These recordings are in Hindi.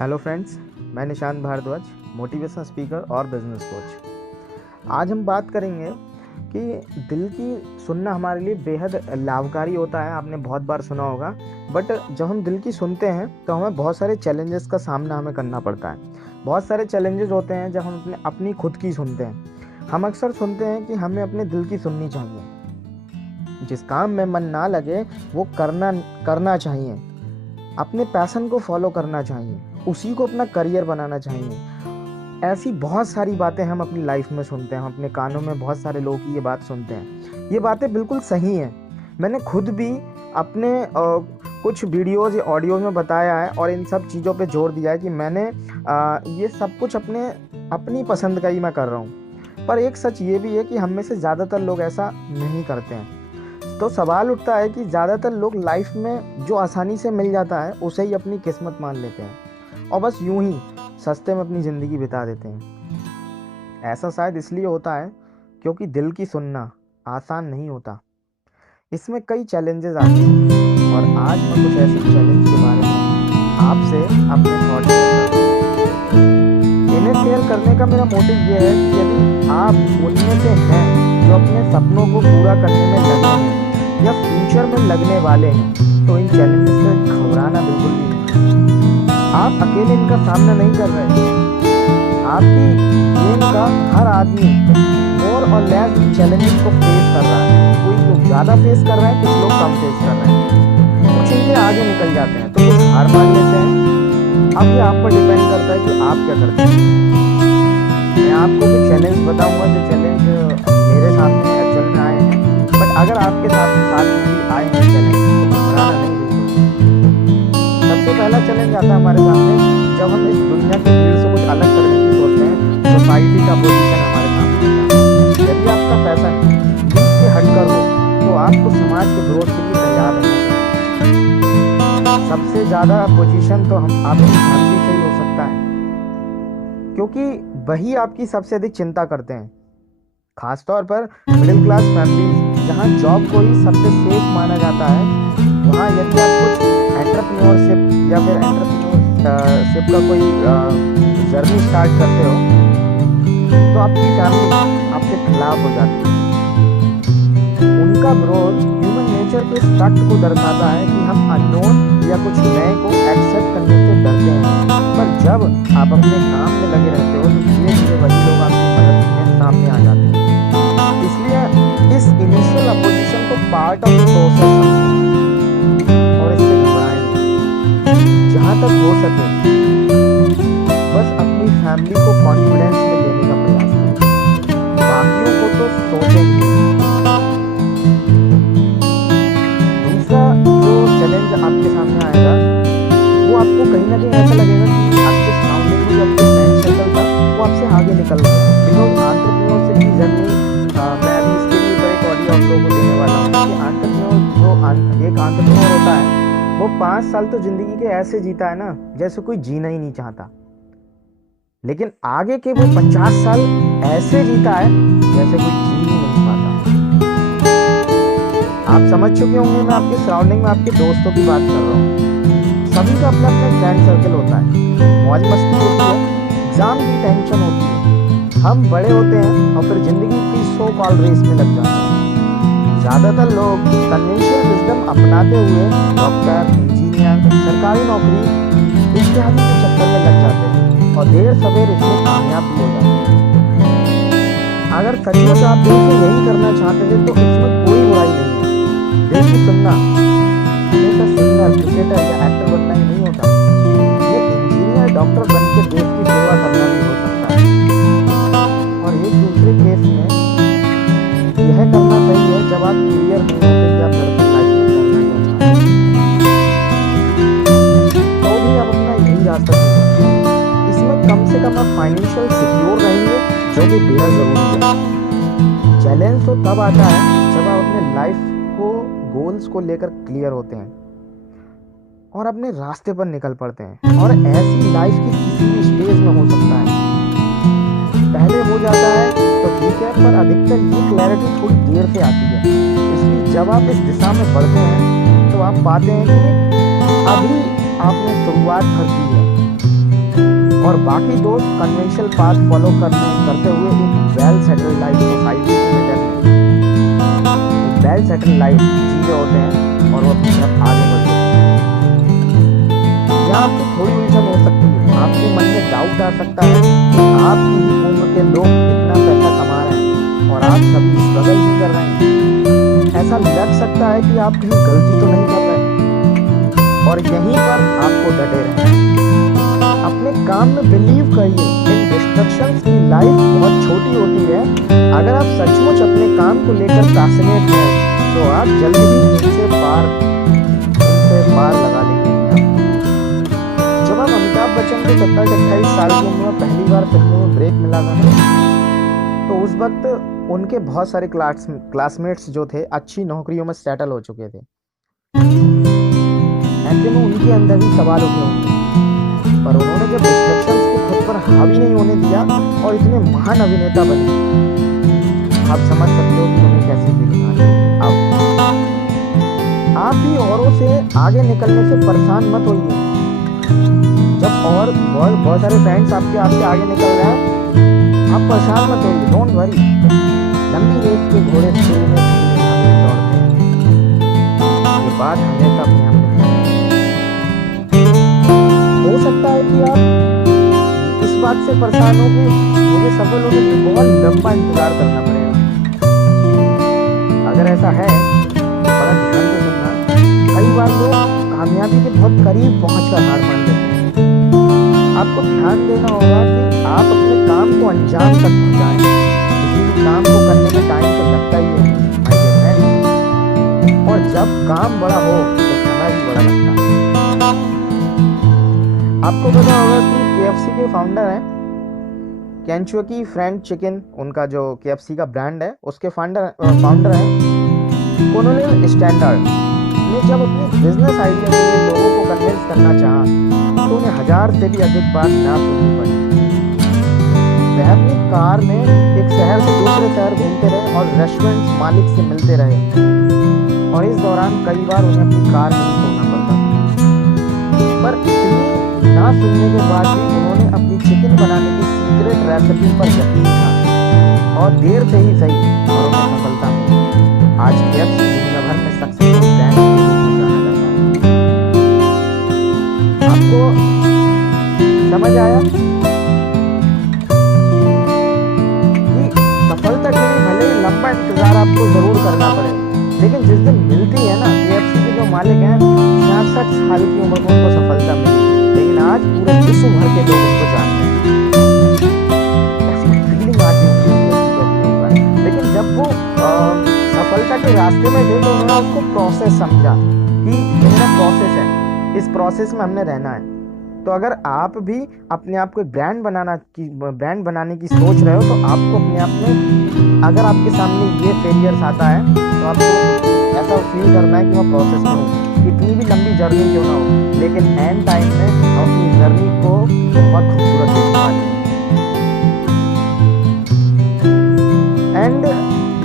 हेलो फ्रेंड्स, मैं निशांत भारद्वाज, मोटिवेशनल स्पीकर और बिजनेस कोच। आज हम बात करेंगे कि दिल की सुनना हमारे लिए बेहद लाभकारी होता है। आपने बहुत बार सुना होगा, बट जब हम दिल की सुनते हैं तो हमें बहुत सारे चैलेंजेस का सामना हमें करना पड़ता है। बहुत सारे चैलेंजेस होते हैं जब हम अपनी खुद की सुनते हैं। हम अक्सर सुनते हैं कि हमें अपने दिल की सुननी चाहिए। जिस काम में मन ना लगे वो करना चाहिए। अपने पैशन को फॉलो करना चाहिए, उसी को अपना करियर बनाना चाहिए। ऐसी बहुत सारी बातें हम अपनी लाइफ में सुनते हैं। हम अपने कानों में बहुत सारे लोगों की ये बात सुनते हैं। ये बातें बिल्कुल सही हैं। मैंने खुद भी अपने कुछ वीडियोज़ या ऑडियोज़ में बताया है और इन सब चीज़ों पे जोर दिया है कि मैंने ये सब कुछ अपनी पसंद का ही मैं कर रहा हूँ। पर एक सच ये भी है कि हम में से ज़्यादातर लोग ऐसा नहीं करते हैं। तो सवाल उठता है कि ज़्यादातर लोग लाइफ में जो आसानी से मिल जाता है उसे ही अपनी किस्मत मान लेते हैं और बस यूं ही सस्ते में अपनी ज़िंदगी बिता देते हैं। ऐसा शायद इसलिए होता है क्योंकि दिल की सुनना आसान नहीं होता। इसमें कई चैलेंजेस आते हैं और आज मैं कुछ ऐसे चैलेंज के बारे में आपसे अपने थॉट शेयर करूँगा। इन्हें शेयर करने का मेरा मोटिव ये है कि यदि आप उनमें से हैं जो अपने सपनों को पूरा करने में लगे हैं या फ्यूचर में लगने वाले हैं, तो इन चैलेंजेस से घबराना बिल्कुल भी नहीं। आप अकेले इनका सामना नहीं कर रहे। आपकी टीम का हर आदमी मोर और लेस चैलेंजेस को फेस कर रहा है। कोई लोग ज़्यादा फेस कर रहे हैं, कुछ लोग कम फेस कर रहे हैं। कुछ इनके आगे निकल जाते हैं तो कुछ हार मान लेते हैं। अब ये आप पर डिपेंड करता है कि आप क्या करते हैं। मैं आपको कुछ चैलेंज बताऊंगा जो चैलेंज मेरे सामने एक्चुअल में आए हैं, बट अगर आपके साथ भी आए हैं चैलेंज तो घबराना नहीं बिल्कुल। सबसे पहला चैलेंज आता है हमारे सामने जब हम इस दुनिया की भीड़ से कुछ अलग करने की सोचते हैं। सोसाइटी का पोजीशन हमारे सामने आता है। यदि आपका पैसा बीच से हटकर हो तो आपको समाज के विरोध के लिए तैयार रहना चाहिए। सबसे ज़्यादा पोजीशन तो हम आपकी फैमिली से ही हो सकता है, क्योंकि वही आपकी सबसे अधिक चिंता करते हैं। खासतौर पर मिडिल क्लास फैमिली जहां जॉब को ही सबसे सेफ माना जाता है, वहां यदि आप कुछ एंटरप्रेन्योरशिप या फिर एंटरप्रेन्योरशिप का कोई जर्नी स्टार्ट करते हो तो आपकी फैमिली आपके खिलाफ हो जाती है। उनका विरोध ह्यूमन नेचर के फैक्ट को दर्शाता है कि हम अननोन या कुछ नए को एक्सेप्ट करने से डरते हैं। पर जब आप अपने काम में लगे रहते हो तो धीरे धीरे वही लोग आपकी मदद में सामने आ जाते हैं। इसलिए इस इनिशियल अपोजिशन को पार्ट ऑफ द प्रोसेस समझें और इससे घबराएं नहीं। जहाँ तक हो सके बस अपनी फैमिली को कॉन्फिडेंस में लेने का प्रयास करें। बाकियों को तो सोचेंगे। दूसरा जो चैलेंज आपके सामने आएगा वो आपको कहीं ना कहीं ऐसा लगेगा कि आपके सराउंडिंग में जो आपके फ्रेंड सर्कल था वो आपसे आगे निकल गया। बिकॉज एंटरप्रेन्योरशिप की जर्नी मैं अभी इसके लिए एक ऑडियो आप लोगों को देने वाला हूँ कि एक एंटरप्रेन्योर होता है वो 5 साल तो जिंदगी के ऐसे जीता है ना जैसे कोई जीना ही नहीं चाहता, लेकिन आगे के वो 50 साल ऐसे जीता है जैसे कोई जी ही नहीं पाता। आप समझ चुके होंगे मैं आपके सराउंडिंग में आपके दोस्तों की बात कर रहा हूँ। सभी का अपना अपना फ्रेंड सर्कल होता है, मौज मस्ती होती है, एग्जाम की टेंशन होती है। हम बड़े होते हैं और फिर जिंदगी की सो कॉल रेस में लग जाते हैं। ज़्यादातर लोग कन्वेंशनल विजडम अपनाते हुए डॉक्टर, इंजीनियर, सरकारी नौकरी इत्यादि के चक्कर में लग जाते हैं और देर सवेर इसमें कामयाब भी हो जाते हैं। अगर सचमुच आप दिल से यही करना चाहते थे तो इसमें कोई बुराई नहीं है। दिल की सुनना हमेशा सिंगर, क्रिकेटर या एक्टर बनना ही नहीं होता। ये इंजीनियर, डॉक्टर बन के देश की सेवा करना भी हो सकता है। और एक दूसरे केस में यह करना सही है जब आप क्लियर नहीं होते कि आप पर्सनल लाइफ में करना क्या चाहते हैं, तो भी आप अपना यही रास्ता चुनें। इसमें कम से कम आप फाइनेंशियल सिक्योर रहेंगे, जो कि बेहद जरूरी है। चैलेंज तो तब आता है जब आप अपने लाइफ को गोल्स को लेकर क्लियर होते हैं और अपने रास्ते पर निकल पड़ते हैं। और ऐसी लाइफ की किसी भी स्टेज में हो सकता है। पहले हो जाता है तो ठीक है, पर अधिकतर ये क्लैरिटी थोड़ी देर से आती है। इसलिए जब आप इस दिशा में बढ़ते हैं तो आप पाते हैं कि अभी आपने शुरुआत कर दी है। और बाकी दोस्त कन्वेंशनल पाथ फॉलो करते हुए एक वेल सेटल्ड लाइफ सोसाइटी की नजर में वेल सेटल्ड लाइफ जी रहे होते हैं और वो अपनी तरफ आगे बढ़ते हैं। यहाँ आपको थोड़ी उलझन हो सकती है, आपके मन में डाउट आ सकता है कि आपकी ही उम्र के लोग इतना पैसा कमा रहे हैं और आप सभी स्ट्रगल ही कर रहे हैं। ऐसा लग सकता है कि आप कहीं गलती तो नहीं कर रहे और यहीं पर आपको डटे रहना है। अपने काम में बिलीव करिए, इन डिस्ट्रक्शंस की लाइफ बहुत छोटी होती है। अगर आप सचमुच अपने काम को लेकर पैशनेट हैं तो आप जल्दी ही इनसे पार लगा लेंगे। जब हम अमिताभ बच्चन को 27-28 साल की उम्र में पहली बार फिल्मों में ब्रेक मिला था तो उस वक्त उनके बहुत सारे क्लासमेट्स जो थे अच्छी नौकरियों में सेटल हो चुके थे। ऐसे में उनके अंदर भी सवाल उठे होंगे, पर उन्होंने जब डिस्ट्रक्शंस को खुद पर हावी नहीं होने दिया और इतने महान अभिनेता बने, आप समझ सकते हो कि उन्हें कैसी फीलिंग आ रही है। आप भी औरों से आगे निकलने से परेशान मत होइए। जब और बहुत सारे फ्रेंड्स आपसे आगे निकल रहे हैं, आप परेशान मत होइए, डोंट वरी। लंबी रेस के घोड़े शुरू में दौड़ते हैं, ये बात हमेशा अपने आप में हो सकता है कि आप इस बात से परेशान हो कि मुझे सफल होने के लिए बहुत लंबा इंतजार करना पड़ेगा। अगर ऐसा है तो बड़ा ध्यान से सुनना। कई बार लोग कामयाबी के बहुत करीब पहुंचकर हार मान लेते हैं। आपको ध्यान देना होगा कि आप अपने काम को अंजाम तक पहुंचाएं। किसी भी काम को करने में टाइम तो लगता ही है माय डियर फ्रेंड्स, और जब काम बड़ा हो तो समय भी बड़ा लगता है। आपको पता होगा कि KFC के फाउंडर हैं केंचुकी फ्राइड चिकन, उनका जो KFC का ब्रांड है उसके फाउंडर हैं कोलोनियल स्टैंडर्ड ने जब अपनी बिजनेस आइडिया के लिए लोगों को कन्विंस करना चाहा तो उन्हें 1000 से भी अधिक बार ना सुननी पड़ी। वह अपनी कार में एक शहर से दूसरे शहर घूमते रहे और रेस्टोरेंट मालिक से मिलते रहे, और इस दौरान कई बार उन्हें अपनी कार में ही सोना पड़ता था। पर इतनी ना सुनने के बाद भी उन्होंने अपनी चिकन बनाने की सीक्रेट रेसिपी पर यकीन था और देर से ही सही और उन्हें सफलता मिली। आज KFC दुनिया भर में सक्सेसफुल ब्रांड के रूप में जाना जाता है। आपको समझ आया कि सफलता के लिए भले ही लंबा इंतजार आपको जरूर करना पड़े, लेकिन जिस दिन मिलती है ना, KFC के जो मालिक हैं 66 साल की उम्र में उनको सफलता मिली, लेकिन आज पूरे विश्व भर के लोग उनको जानते हैं। ऐसी फीलिंग आती है। लेकिन जब वो सफलता के रास्ते में थे तो उन्होंने उसको प्रोसेस समझा कि ये मेरा प्रोसेस है, इस प्रोसेस में हमने रहना है। तो अगर आप भी अपने आप को ब्रांड बनाने की सोच रहे हो तो आपको अपने आप में, अगर आपके सामने ये फेलियर्स आता है तो आपको ऐसा फील करना है कि मैं प्रोसेस में हूँ। कितनी भी लंबी जर्नी क्यों ना हो, लेकिन एंड टाइम में हम अपनी जर्नी को बहुत खूबसूरत देख पाएंगे। एंड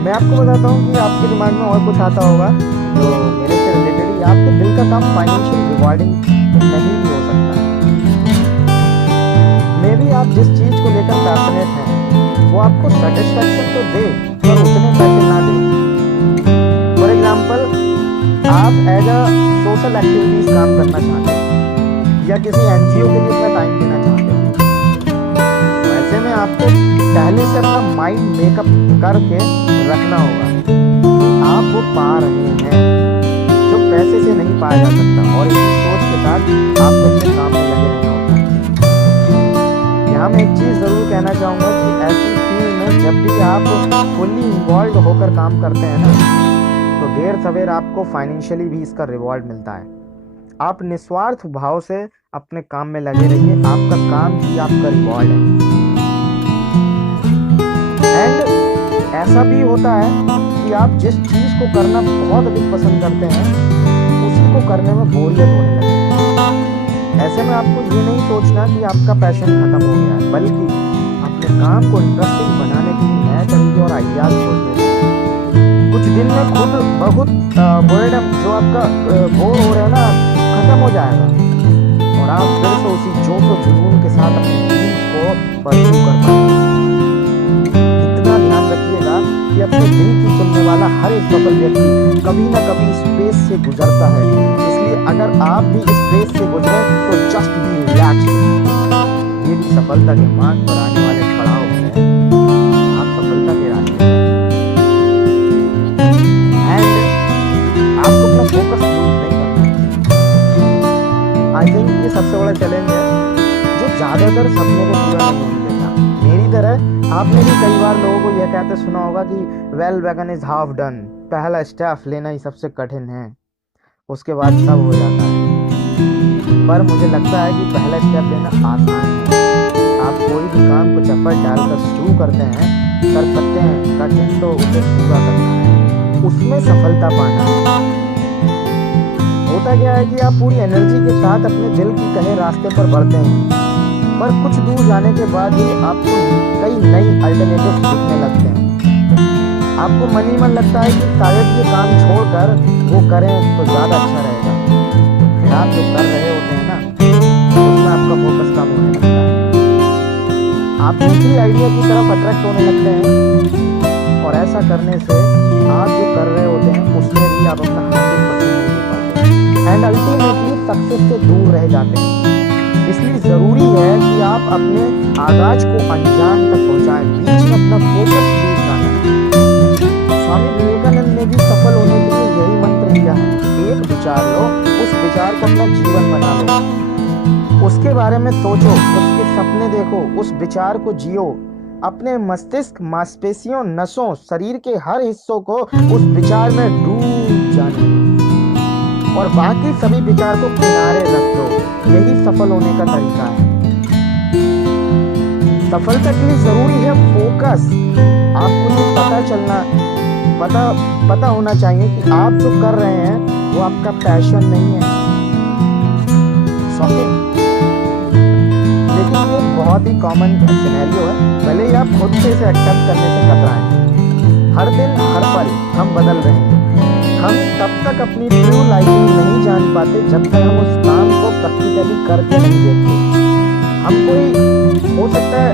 मैं आपको बताता हूँ कि आपके दिमाग में और कुछ आता होगा जो मेरे से रिलेटेड, आपके दिल का काम फाइनेंशियल रिवॉर्डिंग नहीं भी हो सकता है। मे बी आप जिस चीज को लेकर पैशनेट हैं वो आपको सेटिस्फेक्शन तो दे पर उतने पैसे ना दे। फॉर एग्जाम्पल, आप एज अ सोशल एक्टिविटीज काम करना चाहते हैं या किसी NGO के लिए अपना टाइम देना चाहते हैं, वैसे में आपको पहले से अपना माइंड मेकअप करके रखना होगा कि आप वो पा रहे हैं जो पैसे से नहीं पाया जा सकता, और इसी सोच के साथ आपको अपने काम में लगे रहना होगा। यहाँ मैं एक चीज़ ज़रूर कहना चाहूँगा कि ऐसी फील्ड में जब भी आप फुल्ली इन्वॉल्व होकर काम करते हैं ना, तो देर सवेर आपको फाइनेंशियली भी इसका रिवॉर्ड मिलता है। आप निस्वार्थ भाव से अपने काम में लगे रहिए, आपका काम ही आपका रिवॉर्ड है। एंड ऐसा भी होता है कि आप जिस चीज़ को करना बहुत अधिक पसंद करते हैं उसी को करने में बोरियत होने लगती है। ऐसे में आपको ये नहीं सोचना कि आपका पैशन खत्म हो गया है, बल्कि अपने काम को इंटरेस्टिंग बनाने के लिए नए तरीके और आइडियाज सोचने चाहिए। कुछ दिन में खुद बहुत बोर्डम जो आपका बोर हो रहा है ना, खत्म हो जाएगा और आप फिर तो उसी जोश और जुनून के साथ अपने ड्रीम्स को परस्यू कर पाएंगे। इतना ध्यान रखिएगा कि अपने दिल की सुनने वाला हर एक सफल व्यक्ति कभी ना कभी इस फेज से गुजरता है। इसलिए अगर आप भी इस फेज से गुजरे तो जस्ट बी रिलैक्स। ये भी सफलता के मार्ग पर आने वाले पड़ाव है। आप सफलता के रास्ते पर एंड आपको अपना फोकस लूज नहीं करना। आई थिंक ये सबसे बड़ा चैलेंज है जो ज्यादातर सपनों को पूरा नहीं होने देता। मेरी तरह आपने भी कई बार लोगों को यह कहते सुना होगा कि well wagon is half done, पहला स्टेप लेना ही सबसे कठिन है, उसके बाद सब हो जाता है। पर मुझे लगता है कि पहला स्टेप लेना आसान है। आप कोई भी काम कुछ एफर्ट डालकर शुरू करते हैं, कर सकते हैं, कठिन तो उसे पूरा करना है, उसमें सफलता पाना है। होता क्या है कि आप पूरी एनर्जी के साथ अपने दिल की कहे रास्ते पर बढ़ते हैं, पर कुछ दूर जाने के बाद ही आपको कई नई अल्टरनेटिव दिखने लगते हैं। आपको मन ही मन लगता है कि शायद ये काम छोड़कर वो करें तो ज़्यादा अच्छा रहेगा। फिर आप जो कर रहे होते हैं ना, उसमें आपका फोकस कम होने लगता है। आप दूसरी आइडिया की तरफ अट्रैक्ट होने लगते हैं और ऐसा करने से आप जो कर रहे होते हैं उसमें भी आप अपना 100% नहीं दे पाते एंड अल्टीमेटली सक्सेस से दूर रह जाते हैं। इसलिए जरूरी है कि आप अपने आगाज को अंजाम तक पहुंचाएं, बीच में अपना फोकस दूर ना करें। स्वामी विवेकानंद ने भी सफल होने के लिए यही मंत्र दिया है। एक विचार लो, उस विचार को अपना जीवन बना लो, उसके बारे में सोचो, उसके सपने देखो, उस विचार को जियो। अपने मस्तिष्क, मांसपेशियों, नसों, शरीर के हर हिस्सों को उस विचार में डूब जाने और बाकी सभी विचार को किनारे रख दो। यही सफल होने का तरीका है। सफलता के लिए जरूरी है फोकस। आपको ये पता होना चाहिए कि आप जो कर रहे हैं वो आपका पैशन नहीं है, शौक है। लेकिन ये बहुत ही कॉमन सिनेरियो है, भले ही आप खुद से इसे एक्सेप्ट करने से कतराएं। हर दिन हर पल हम बदल रहे हैं। हम तब तक अपनी ट्रू लाइफिंग नहीं जान पाते जब तक हम उस काम को प्रैक्टिकली करके नहीं देखते। हम कोई हो सकता है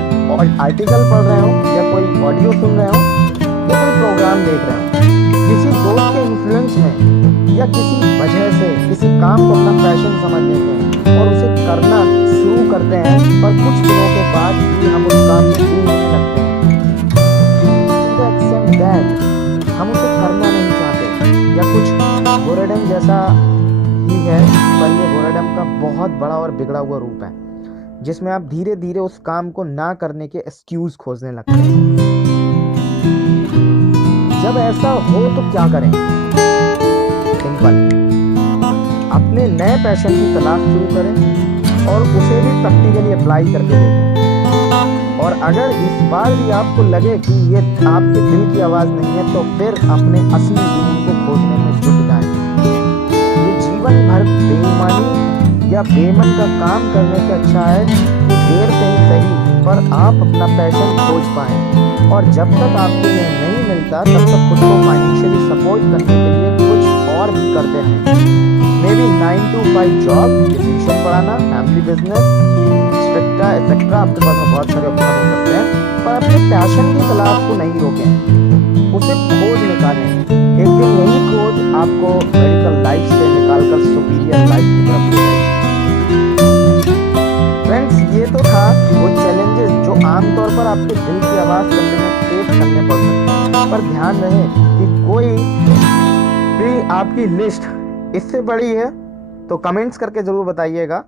आर्टिकल पढ़ रहे हो या कोई ऑडियो सुन रहे हो या कोई प्रोग्राम देख रहे हो, किसी दोस्त के इन्फ्लुएंस में या किसी वजह से किसी काम को अपना पैशन समझ लेते हैं और उसे करना शुरू करते हैं, पर कुछ दिनों के बाद भी हम उस काम में डूब होने लगते हैं। एक्सेप्ट दैट, हम उसे करना नहीं चाहते या कुछ बोरेडम जैसा ही है, पर ये बोरेडम का बहुत बड़ा और बिगड़ा हुआ रूप है जिसमें आप धीरे धीरे उस काम को ना करने के एक्सक्यूज खोजने लगते हैं। जब ऐसा हो तो क्या करें? सिंपल, अपने नए पैशन की तलाश शुरू करें और उसे भी प्रैक्टिकली अप्लाई करके देखें। और अगर इस बार भी आपको लगे कि ये आपके दिल की आवाज़ नहीं है तो फिर अपने असली जुनून को खोजने में जुट जाएं। ये जीवन भर बेईमानी या बेमन का काम करने से अच्छा है कि देर से ही सही पर आप अपना पैशन खोज पाएं। और जब तक आपको यह नहीं मिलता तब तक खुद को फाइनेंशियली सपोर्ट करने के लिए कुछ और भी करते हैं। May be 9 to 5 job, tuition पढ़ाना, फैमिली बिजनेस, एक्सेट्रा आपके पास में बहुत सारे ऑप्शन हो सकते हैं। पर अपने पैशन की तलाश को नहीं रोकें, उसे खोज निकालें। एक दिन यही खोज आपको मेडिकल लाइफ से निकालकर सुपीरियर लाइफ की तरफ ले जाएगी। फ्रेंड्स, ये तो था वो चैलेंजेस जो आमतौर पर आपके दिल की आवाज़ सुनने में फेस करने पड़ सकते हैं। पर ध्यान रहे कि कोई भी आपकी लिस्ट इससे बड़ी है तो कमेंट्स करके ज़रूर बताइएगा।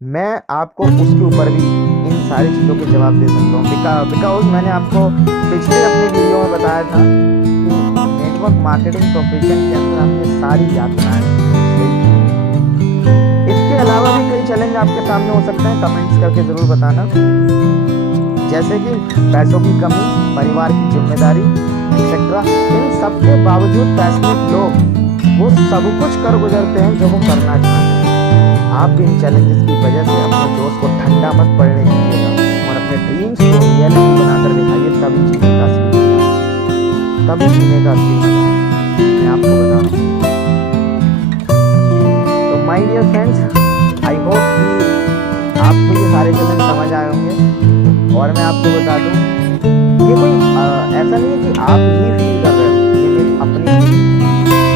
मैं आपको उसके ऊपर भी इन सारी चीज़ों के जवाब दे सकता हूँ। बिकॉज मैंने आपको पिछले अपनी वीडियो में बताया था कि नेटवर्क मार्केटिंग प्रोफेशन के अंदर हमने सारी यात्राएं सही की। इसके अलावा भी कई चैलेंज आपके सामने हो सकते हैं, कमेंट्स करके ज़रूर बताना। जैसे कि पैसों की कमी, परिवार की जिम्मेदारी, एक्सेट्रा। इन सब के बावजूद पैशनेट लोग वो सब कुछ कर गुजरते हैं जो वो करना चाहते हैं। आप भी इन चैलेंजेस की वजह से अपने दोस्त को ठंडा मत पड़ने दीजिएगा और अपने ड्रीम्स को रियलिटी बनाकर दिखाइए, तभी जीने का असली मजा है। तभी जीने का असली मजा है, मैं आपको बता रहा हूँ। तो my dear friends, I hope कि आप ही फील कर रहे हो, ये मेरी अपनी फीलिंग।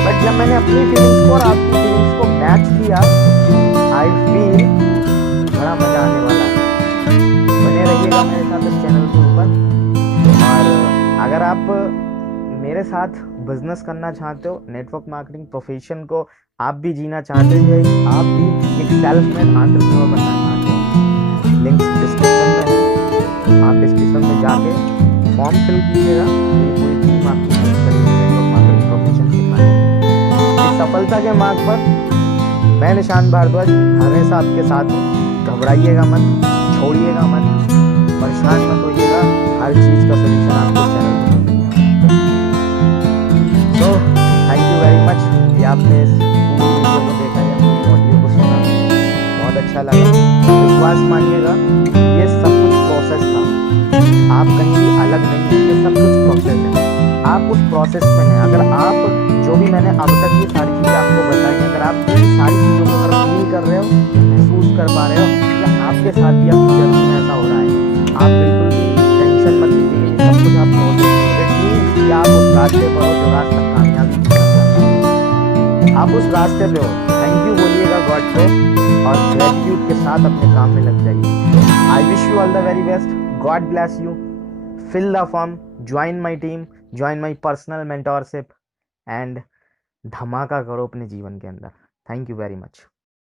बट जब मैंने अपनी फीलिंग्स को और आपकी फीलिंग्स को मैच किया, आई फील बड़ा मजा आने वाला है। बने रहिएगा मेरे साथ इस चैनल के ऊपर। और अगर आप मेरे साथ बिजनेस करना चाहते हो, नेटवर्क मार्केटिंग प्रोफेशन को आप भी जीना चाहते हो, आप भी एक सेल्फ मेड एंटरप्रेन्योर बनना चाहते हो, लिंक्स डिस्क्रिप्शन में है, आप डिस्क्रिप्शन में जाके फॉर्म फिल कीजिएगा। मेरी पूरी टीम आपकी हेल्प करेगी नेटवर्क मार्केटिंग प्रोफेशन सिखाने। इस सफलता के मार्ग पर मैं निशांत भारद्वाज हमेशा आपके साथ हूँ। घबराइएगा मत, छोड़िएगा मत, परेशान मत होइएगा, हर चीज़ का सोल्यूशन आपको चैनल पर मिलेगा। तो थैंक यू वेरी मच कि आपने इस पूरी वीडियो को देखा या पूरी ऑडियो को सुना, बहुत अच्छा लगा। विश्वास मानिएगा, ये सब कुछ प्रोसेस था, आप कहीं भी अलग नहीं है, ये सब कुछ प्रोसेस है, आप उस प्रोसेस में हैं। अगर आप जो भी मैंने अब तक ये सारी चीज़ें आपको बताई हैं, अगर आप इन सारी चीज़ों को अगर फील कर रहे हो, महसूस कर पा रहे हो या आपके साथ भी आपकी जर्नी में ऐसा हो रहा है, आप बिल्कुल भी टेंशन मत लीजिए। ये सब कुछ आप कि आप उस रास्ते पर हो जो रास्ता कामयाबी की तरफ जाता है, आप उस रास्ते पे हो। थैंक यू बोलिएगा गॉड को और ग्रेटिट्यूड के साथ अपने काम में लग जाइए। I wish you all the very best, God bless you. Fill the form, join my team, join my personal mentorship and धमाका करो अपने जीवन के अंदर। Thank you very much.